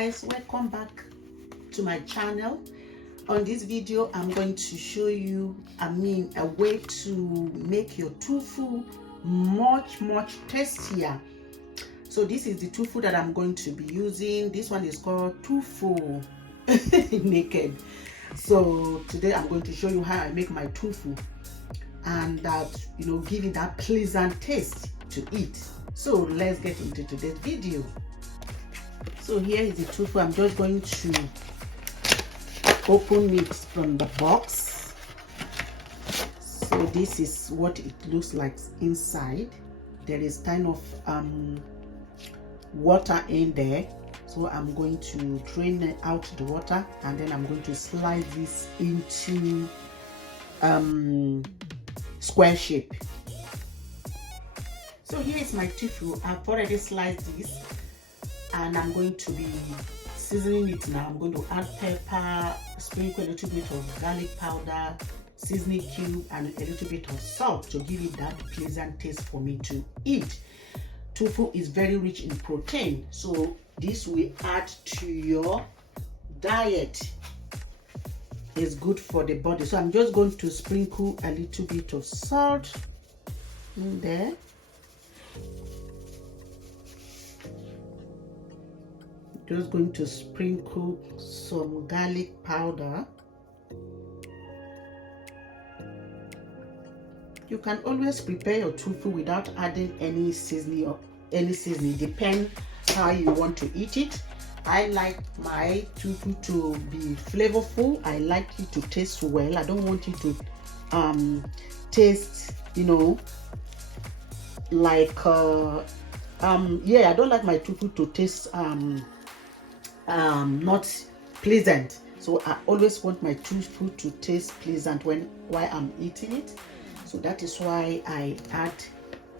guys, welcome back to my channel. On this video I'm going to show you a way to make your tofu much tastier. So this is the tofu that I'm going to be using. This one is called Tofu naked. So today I'm going to show you how I make my tofu and that, give it that pleasant taste to eat. So let's get into today's video. So here is the tofu. I'm just going to open it from the box. So this is what it looks like inside. There is kind of water in there, so I'm going to drain out the water and then I'm going to slice this into square shape. So here is my tofu. I've already sliced this and I'm going to be seasoning it now. I'm going to add pepper, sprinkle a little bit of garlic powder, seasoning cube, and a little bit of salt to give it that pleasant taste for me to eat. Tofu is very rich in protein, so this will add to your diet. It's good for the body. So I'm just going to sprinkle a little bit of salt in there. Just going to sprinkle some garlic powder. You can always prepare your tofu without adding any seasoning or any seasoning. Depends how you want to eat it. I like my tofu to be flavorful. I like it to taste well. I don't want it to taste, like I don't like my tofu to taste not pleasant. So I always want my tofu to taste pleasant while I'm eating it. So that is why I add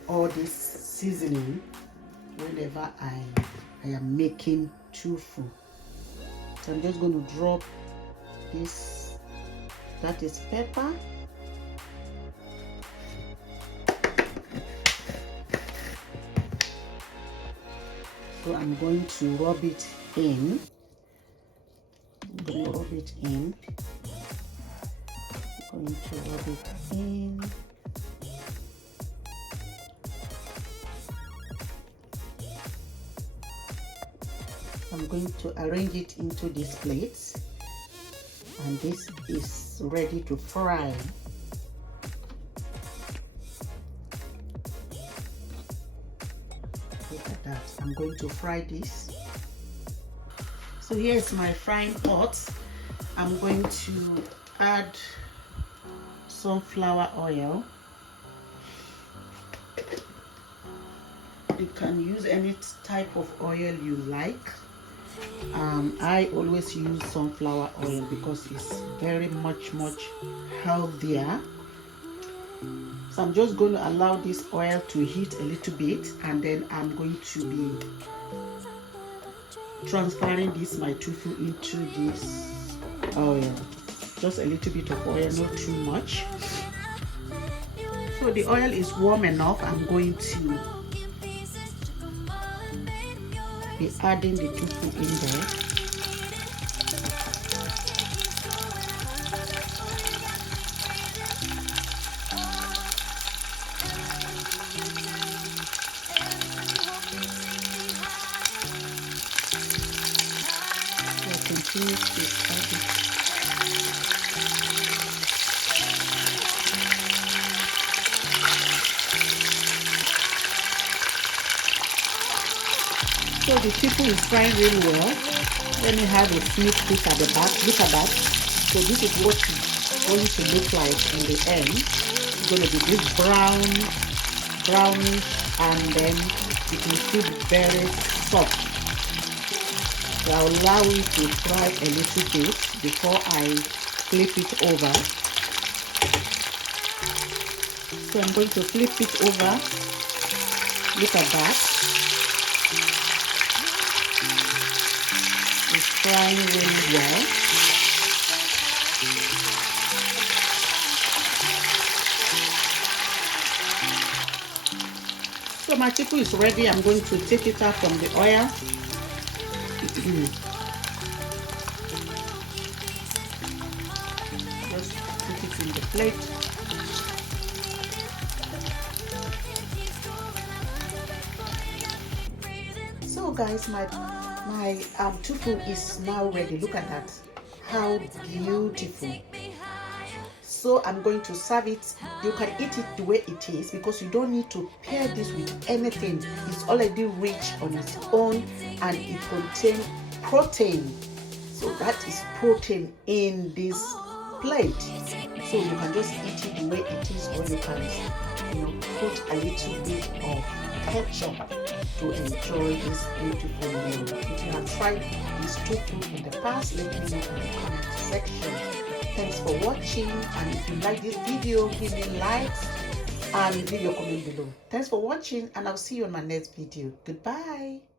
all this seasoning whenever I am making tofu. So I'm just going to drop this, that is pepper. So I'm going to rub it in. I'm going to rub it in. I'm going to rub it in. I'm going to arrange it into these plates, and this is ready to fry. Look at that. I'm going to fry this. So here's my frying pot. I'm going to add sunflower oil. You can use any type of oil you like. I always use sunflower oil because it's very much healthier. So I'm just going to allow this oil to heat a little bit, and then I'm going to be transferring my tofu into this oil. Just a little bit of oil, not too much. So the oil is warm enough. I'm going to be adding the tofu in there. So continue to add it. So the tofu is frying really well. Let me have a sneak peek at the back. Look at that. So this is what it's going to look like in the end. It's going to be this brownish, and then it will still be very soft. So I'll allow it to fry a little bit before I flip it over. So I'm going to flip it over. Look at that. It's frying really well. So my tofu is ready. I'm going to take it out from the oil. You Just put it in the plate. So guys, my tofu is now ready. Look at that, how beautiful. So I'm going to serve it. You can eat it the way it is because you don't need to pair this with anything. It's already rich on its own and it contains protein. So that is protein in this plate. So you can just eat it the way it is, or you can, put a little bit of ketchup to enjoy this beautiful meal. If you have tried this tofu in the past, let me know in the comment section. Thanks for watching, and if you like this video, give me likes and leave your comment below. Thanks for watching, and I'll see you on my next video. Goodbye.